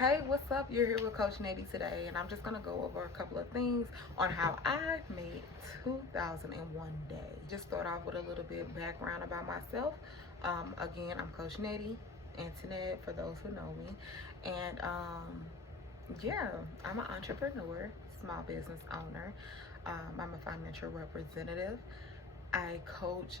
Hey, what's up? You're here with Coach Nady today, and I'm just gonna go over a couple of things on how I made 2001 day. Just start off with a little bit background about myself. Again, I'm Coach Nady, Antoinette, for those who know me, and yeah, I'm an entrepreneur, small business owner. I'm a financial representative. I coach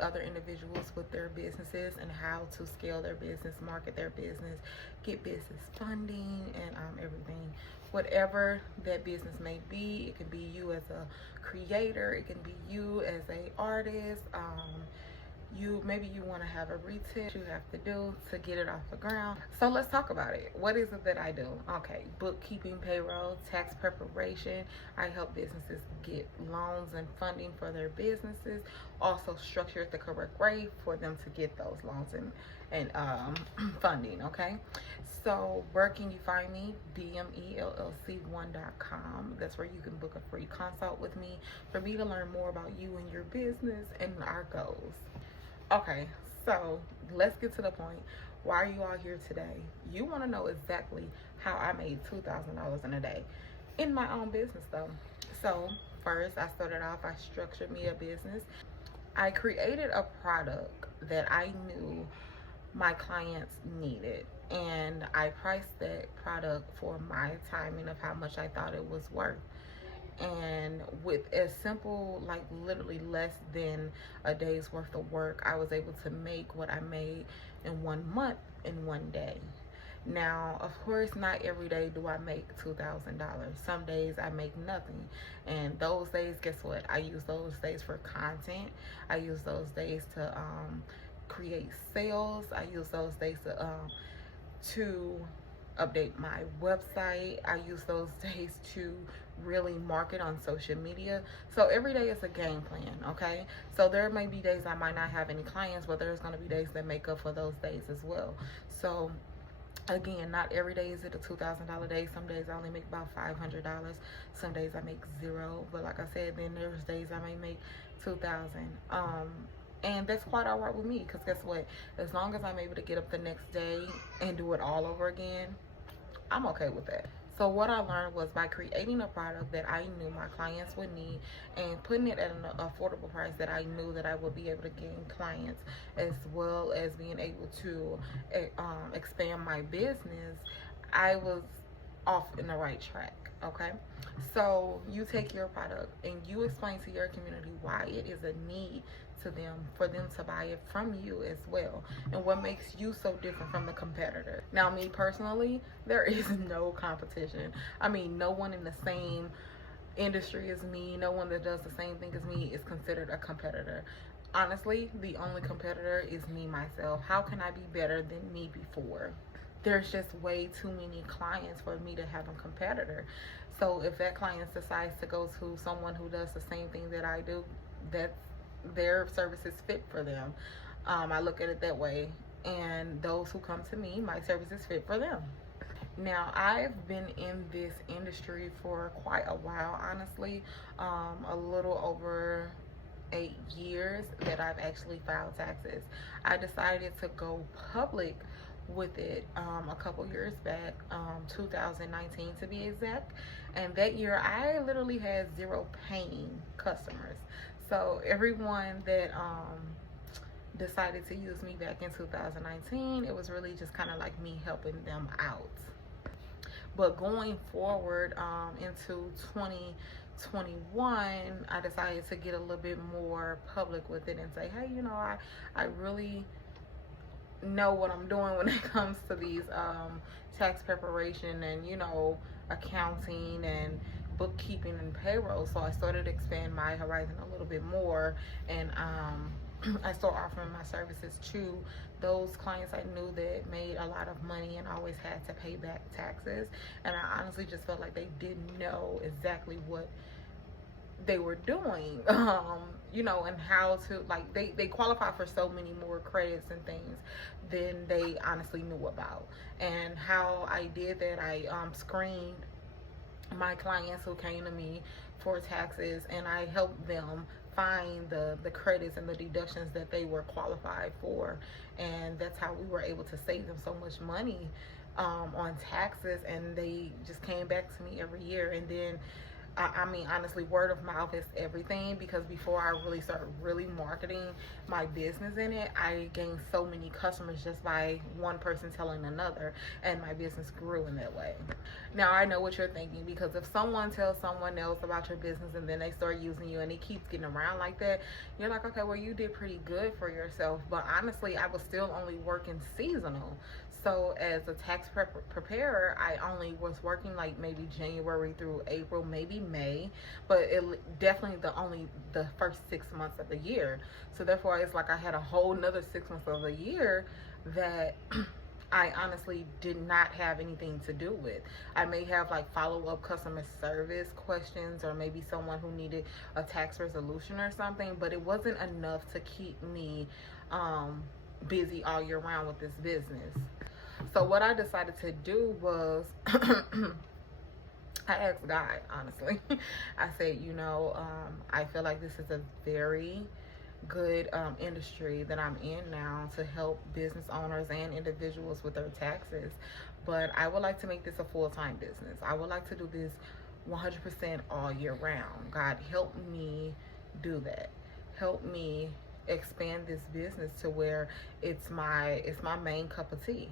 other individuals with their businesses and how to scale their business, market their business, get business funding, and everything. Whatever that business may be, it can be you as a creator, it can be you as a artist. Maybe you want to have a retail you have to do to get it off the ground. So let's talk about it. What is it that I do? Okay, bookkeeping, payroll, tax preparation. I help businesses get loans and funding for their businesses, also structure it the correct way for them to get those loans and funding. Okay, so where can you find me? DMELLC1.com. That's where you can book a free consult with me for me to learn more about you and your business and our goals. Okay, so let's get to the point. Why are you all here today? You want to know exactly how I made $2,000 in a day in my own business, though. So first, I started off. I structured me a business. I created a product that I knew my clients needed, and I priced that product for my timing of how much I thought it was worth. And with as simple, like literally less than a day's worth of work, I was able to make what I made in 1 month in 1 day. Now, of course, not every day do I make $2,000. Some days I make nothing, and those days, guess what, I use those days for content. I use those days to create sales. I use those days to update my website. I use those days to really market on social media. So every day is a game plan, okay? So there may be days I might not have any clients, but there's going to be days that make up for those days as well. So again, not every day is it a $2,000 day. Some days I only make about $500. Some days I make zero. But like I said, then there's days I may make 2,000. And that's quite all right with me, because guess what? As long as I'm able to get up the next day and do it all over again, I'm okay with that. So what I learned was by creating a product that I knew my clients would need and putting it at an affordable price that I knew that I would be able to gain clients, as well as being able to expand my business, I was off in the right track. Okay, so you take your product and you explain to your community why it is a need to them, for them to buy it from you as well, and what makes you so different from the competitor. Now, me personally, there is no competition. I mean, no one in the same industry as me, no one that does the same thing as me is considered a competitor. Honestly, the only competitor is me, myself. How can I be better than me before? There's just way too many clients for me to have a competitor. So if that client decides to go to someone who does the same thing that I do, that's their service is fit for them. I look at it that way. And those who come to me, my service is fit for them. Now, I've been in this industry for quite a while, honestly. A little over 8 years that I've actually filed taxes. I decided to go public with it a couple years back, 2019 to be exact. And that year, I literally had zero paying customers. So everyone that decided to use me back in 2019, it was really just kind of like me helping them out. But going forward into 2021, I decided to get a little bit more public with it and say, hey, I really know what I'm doing when it comes to these tax preparation and accounting and bookkeeping and payroll. So I started to expand my horizon a little bit more, and I started offering my services to those clients I knew that made a lot of money and always had to pay back taxes, and I honestly just felt like they didn't know exactly what they were doing, and how to, like, they qualify for so many more credits and things than they honestly knew about. And how I did that, I screened my clients who came to me for taxes, and I helped them find the credits and the deductions that they were qualified for, and that's how we were able to save them so much money on taxes, and they just came back to me every year. And then I mean, honestly, word of mouth is everything, because before I really started really marketing my business in it, I gained so many customers just by one person telling another, and my business grew in that way. Now, I know what you're thinking, because if someone tells someone else about your business and then they start using you and it keeps getting around like that, you're like, okay, well, you did pretty good for yourself. But honestly, I was still only working seasonal. So as a tax preparer, I only was working like maybe January through April, maybe May, but it definitely the first 6 months of the year. So therefore, it's like I had a whole nother 6 months of the year that I honestly did not have anything to do with. I may have like follow-up customer service questions, or maybe someone who needed a tax resolution or something, but it wasn't enough to keep me busy all year round with this business. So what I decided to do was I asked God, honestly. I said, I feel like this is a very good industry that I'm in now to help business owners and individuals with their taxes. But I would like to make this a full-time business. I would like to do this 100% all year round. God, help me do that. Help me expand this business to where it's my main cup of tea.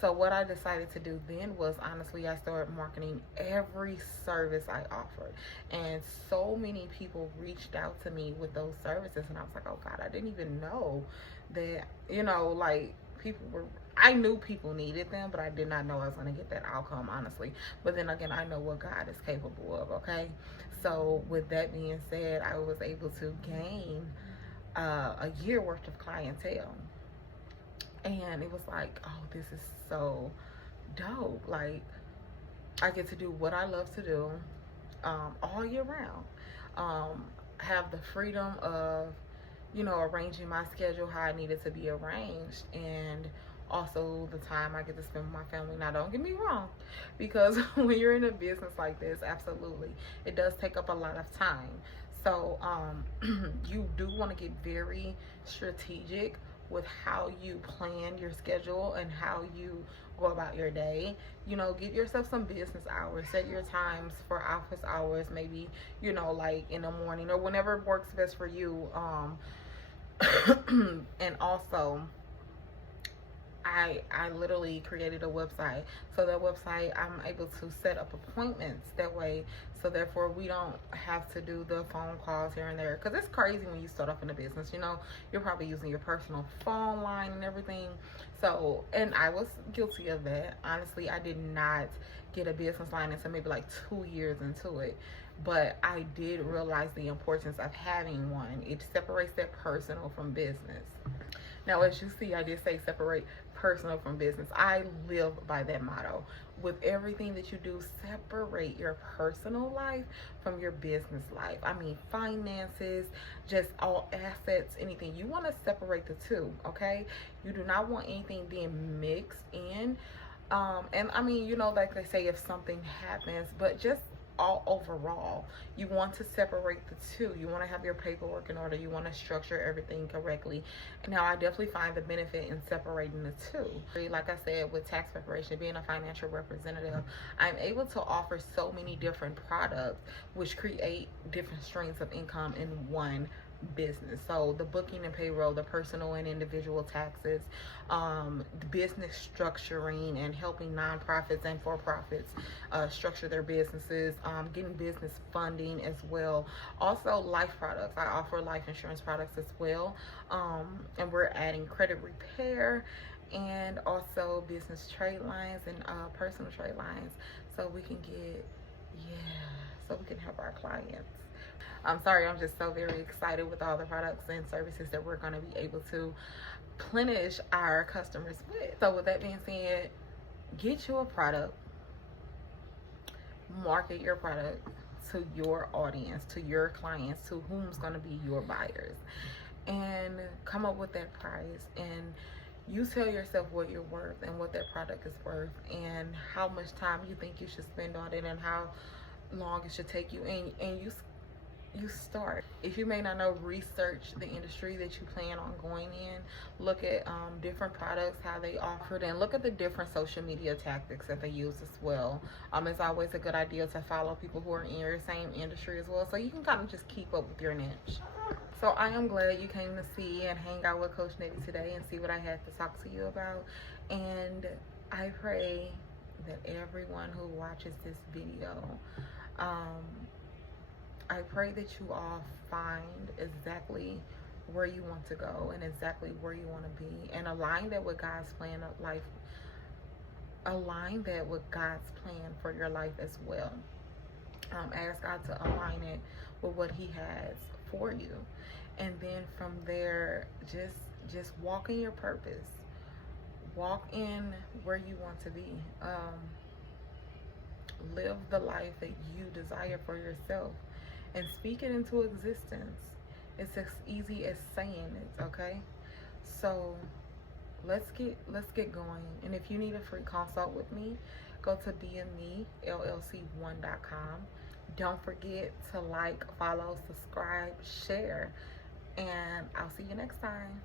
So what I decided to do then was, honestly, I started marketing every service I offered. And so many people reached out to me with those services. And I was like, oh God, I didn't even know that, like I knew people needed them, but I did not know I was going to get that outcome, honestly. But then again, I know what God is capable of, okay? So with that being said, I was able to gain a year worth of clientele. And it was like, oh, this is so dope. Like, I get to do what I love to do all year round. Have the freedom of, arranging my schedule how I need it to be arranged. And also the time I get to spend with my family. Now, don't get me wrong, because when you're in a business like this, absolutely, it does take up a lot of time. So you do want to get very strategic with how you plan your schedule and how you go about your day. Give yourself some business hours. Set your times for office hours, maybe, like in the morning or whenever works best for you. And also, I literally created a website. So that website, I'm able to set up appointments that way. So therefore, we don't have to do the phone calls here and there. Because it's crazy when you start off in a business. You're probably using your personal phone line and everything. So, and I was guilty of that. Honestly, I did not get a business line until maybe like 2 years into it. But I did realize the importance of having one. It separates that personal from business. Now, as you see, I did say separate personal from business. I live by that motto. With everything that you do, separate your personal life from your business life. I mean, finances, just all assets, anything. You want to separate the two, okay? You do not want anything being mixed in. And I mean, like they say, if something happens, but just all overall, you want to separate the two. You want to have your paperwork in order. You want to structure everything correctly. Now, I definitely find the benefit in separating the two. Like I said, with tax preparation, being a financial representative, I'm able to offer so many different products which create different streams of income in one business. So the booking and payroll, the personal and individual taxes, the business structuring and helping nonprofits and for-profits structure their businesses, getting business funding as well. Also life products. I offer life insurance products as well. And we're adding credit repair and also business trade lines and personal trade lines, so we can help our clients. I'm sorry, I'm just so very excited with all the products and services that we're going to be able to plenish our customers with. So with that being said, get you a product, market your product to your audience, to your clients, to whom's going to be your buyers, and come up with that price. And you tell yourself what you're worth and what that product is worth and how much time you think you should spend on it and how long it should take you, and you you start. If you may not know, research the industry that you plan on going in. Look at different products, how they offered, and look at the different social media tactics that they use as well. It's always a good idea to follow people who are in your same industry as well, so you can kind of just keep up with your niche. So I am glad you came to see and hang out with Coach Nettie today and see what I had to talk to you about. And I pray that everyone who watches this video, I pray that you all find exactly where you want to go and exactly where you want to be, and align that with God's plan of life. Align that with God's plan for your life as well. Ask God to align it with what He has for you, and then from there, just walk in your purpose. Walk in where you want to be. Live the life that you desire for yourself, and speak it into existence. It's as easy as saying it, okay? So let's get going. And if you need a free consult with me, go to bmellc1.com. Don't forget to like, follow, subscribe, share, and I'll see you next time.